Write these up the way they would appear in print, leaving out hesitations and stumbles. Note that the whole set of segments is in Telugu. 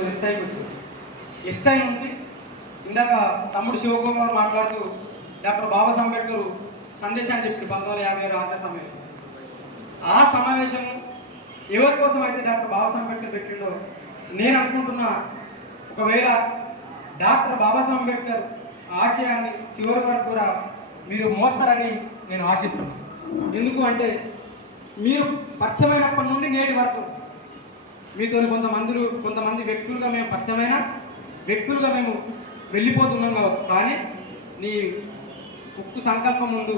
ఎస్ఐకి వచ్చింది. ఎస్ఐ నుంచి ఇందాక తమ్ముడు శివకుమార్ మాట్లాడుతూ డాక్టర్ బాబాసాహెబ్ అంబేద్కర్ సందేశాన్ని చెప్పి 1956 ఆంధ్ర సమావేశం. ఆ సమావేశం ఎవరి కోసం అయితే డాక్టర్ బాబాసాహెబ్ అంబేద్కర్ పెట్టిండో నేను అనుకుంటున్నా, ఒకవేళ డాక్టర్ బాబాసాహెబ్ అంబేద్కర్ ఆశయాన్ని చివరి వరకు కూడా మీరు మోస్తారని నేను ఆశిస్తున్నాను. ఎందుకు అంటే మీరు పరిచయమైనప్పటి నుండి నేటి వరకు మీతో కొంతమంది వ్యక్తులుగా మేము పరిచయమైన వ్యక్తులుగా మేము వెళ్ళిపోతున్నాం కావచ్చు, కానీ నీ ఉక్కు సంకల్పం ముందు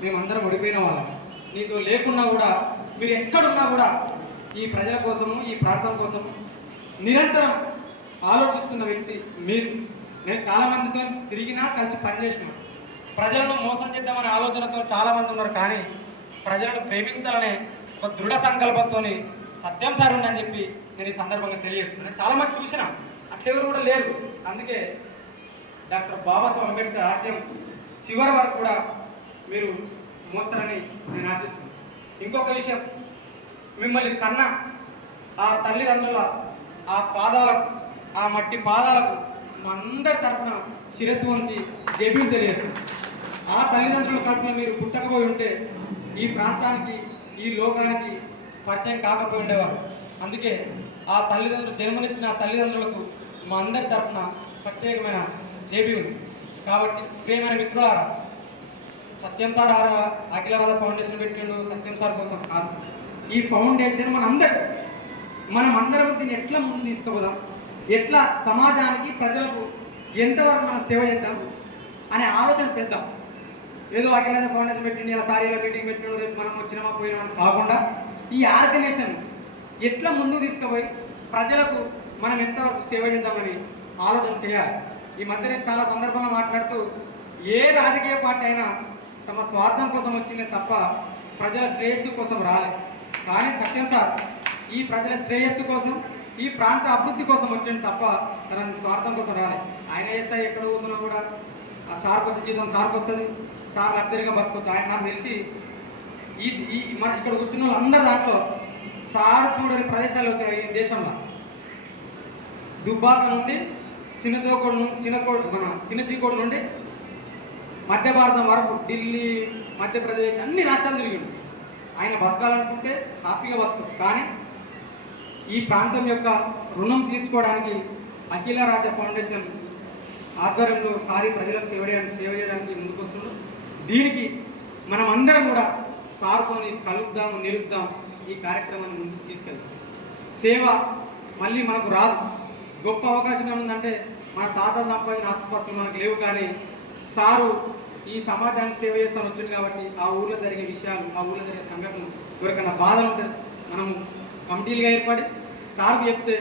మేమందరం ఓడిపోయిన వాళ్ళం. నీతో లేకున్నా కూడా మీరు ఎక్కడున్నా కూడా ఈ ప్రజల కోసము ఈ ప్రాంతం కోసం నిరంతరం ఆలోచిస్తున్న వ్యక్తి మీరు. నేను చాలామందితో తిరిగినా కలిసి పనిచేసిన, ప్రజలను మోసం చేద్దామనే ఆలోచనతో చాలామంది ఉన్నారు, కానీ ప్రజలను ప్రేమించాలనే ఒక దృఢ సంకల్పంతో సత్యం సార్ ఉండని చెప్పి నేను ఈ సందర్భంగా తెలియజేస్తున్నాను. చాలా మంది చూసిన అట్లెవరు కూడా లేరు. అందుకే డాక్టర్ బాబాసాహెబ్ అంబేద్కర్ ఆశయం చివరి వరకు కూడా మీరు మోస్తారని నేను ఆశిస్తున్నాను. ఇంకొక విషయం, మిమ్మల్ని కన్నా ఆ తల్లిదండ్రుల ఆ పాదాలకు, ఆ మట్టి పాదాలకు మా అందరి తరఫున శిరస్సు వంచి జేబీలు తెలియజేస్తుంది. ఆ తల్లిదండ్రుల కడుపున మీరు పుట్టకపోయి ఉంటే ఈ ప్రాంతానికి ఈ లోకానికి పరిచయం కాకపోయి ఉండేవారు. అందుకే ఆ తల్లిదండ్రులు జన్మనిచ్చిన ఆ తల్లిదండ్రులకు మా అందరి తరఫున ప్రత్యేకమైన జేబీ ఉంది. కాబట్టి ప్రియమైన మిత్రులారా, సత్యం సార్ అఖిల రాధ ఫౌండేషన్ పెట్టిండు సత్యం సార్ కోసం కాదు. ఈ ఫౌండేషన్ మనం అందరం దీన్ని ఎట్లా ముందు తీసుకుపోదాం, ఎట్లా సమాజానికి ప్రజలకు ఎంతవరకు మనం సేవ చేద్దాం అనే ఆలోచన చేద్దాం. ఏదో అఖిల రాధ ఫౌండేషన్ పెట్టిండి, ఇలా సారీలో మీటింగ్ పెట్టిండు, రేపు మనం వచ్చినామా పోయినామని కాకుండా ఈ ఆర్గనైజేషన్ ఎట్లా ముందుకు తీసుకుపోయి ప్రజలకు మనం ఎంతవరకు సేవ చేద్దామని ఆలోచన చేయాలి. ఈ మధ్య నేను చాలా సందర్భంగా మాట్లాడుతూ, ఏ రాజకీయ పార్టీ అయినా తమ స్వార్థం కోసం వచ్చిందే తప్ప ప్రజల శ్రేయస్సు కోసం రాలే. కానీ సత్యం సార్ ఈ ప్రజల శ్రేయస్సు కోసం, ఈ ప్రాంత అభివృద్ధి కోసం వచ్చింది తప్ప తన స్వార్థం కోసం రాలే. ఆయన ఎస్ఐ ఎక్కడ కూర్చున్నా కూడా ఆ సార్ కొద్ది జీతం సార్కి వస్తుంది, సార్ లగ్జరీగా బతుకోవచ్చు. ఆయన నాకు తెలిసి మన ఇక్కడ కూర్చున్న వాళ్ళందరి దాంట్లో సార్ చూడని ప్రదేశాలు అవుతాయి ఈ దేశంలో. దుబ్బాక నుండి చిన్న చీకోడు నుండి మధ్య భారతం వరకు, ఢిల్లీ, మధ్యప్రదేశ్, అన్ని రాష్ట్రాలు తిరిగిండు. ఆయన బతకాలనుకుంటే హ్యాపీగా బతకచ్చు. కానీ ఈ ప్రాంతం యొక్క రుణం తీర్చుకోవడానికి అఖిల రాజ ఫౌండేషన్ ఆధ్వర్యంలో సారి ప్రజలకు సేవ చేయడానికి ముందుకు వస్తుంది. దీనికి మనం అందరం కూడా సార్తో కలుద్దాం, నిలుద్దాం, ఈ కార్యక్రమాన్ని ముందుకు తీసుకెళ్తాం. సేవ మళ్ళీ మనకు రాదు. గొప్ప అవకాశం ఏముందంటే మన తాతలు సంపాదించిన ఆస్తుపాస్తులు మనకు లేవు, కానీ సారు ఈ సమాజానికి సేవ చేస్తాను వచ్చింది కాబట్టి ఆ ఊళ్ళో జరిగే విషయాలు, ఆ ఊళ్ళో జరిగే సంఘటనలు, ఎవరికైనా బాధలు ఉంటే మనము కమిటీలుగా ఏర్పడి సార్కి చెప్తే